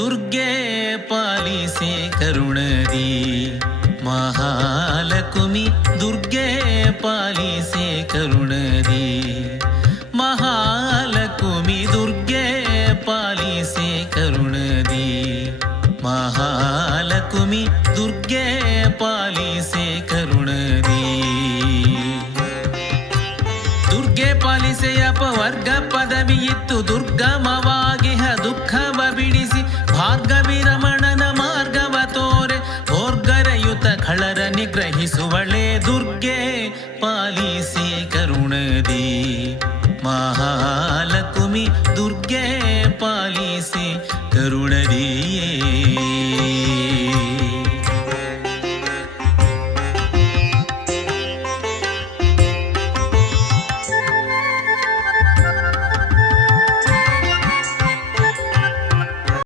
ದುರ್ಗೆ ಪಾಲಿಸೆ ಕರುಣದಿ ಮಹಾಲಕ್ಷ್ಮಿ ದುರ್ಗೆ ಪಾಲಿಸೆ ಕರುಣದಿ ಮಹಾಲಕ್ಷ್ಮಿ ದುರ್ಗೆ ಪಾಲಿಸೆ ಕರುಣದಿ ಮಹಾಲಕ್ಷ್ಮಿ ದುರ್ಗೆ ಪಾಲಿಸೆ ಕರುಣದಿ ದುರ್ಗೆ ಪಾಲಿಸೆ ಅಪವರ್ಗ ಪದವಿ ಇತ್ತು ದುರ್ಗಮವಾಗಿಹ ದುಃಖವ ಬಿಡಿಸಿ ಭಾರ್ಗವಿ ರಮಣನ ಮಾರ್ಗವ ತೋರೆ ಭೋರ್ಗರಯುತ ಖಳರ ನಿಗ್ರಹಿಸುವಳೆ ದುರ್ಗೆ ಪಾಲಿಸೆ ಕರುಣದಿ ಮಹಾಲಕ್ಷ್ಮಿ ದುರ್ಗೆ ಪಾಲಿಸೆ ಕರುಣದಿಯೇ